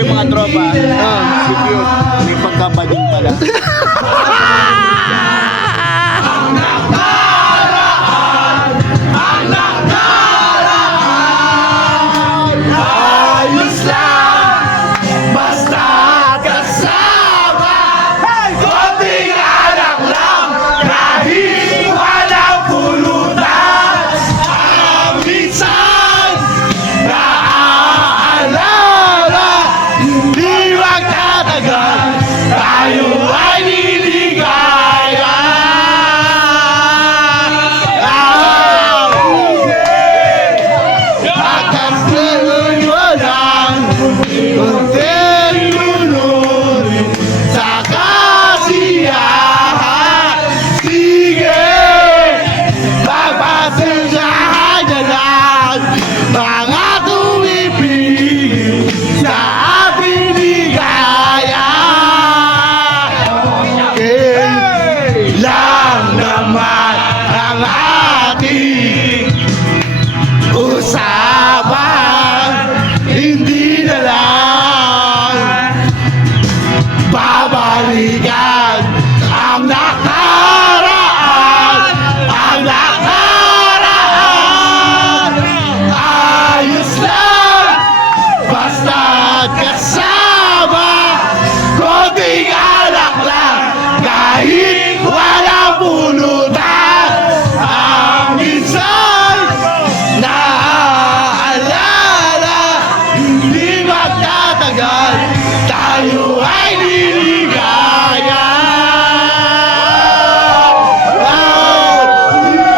yung mga tropa. Ah. Si Cute, may pagkabading pala.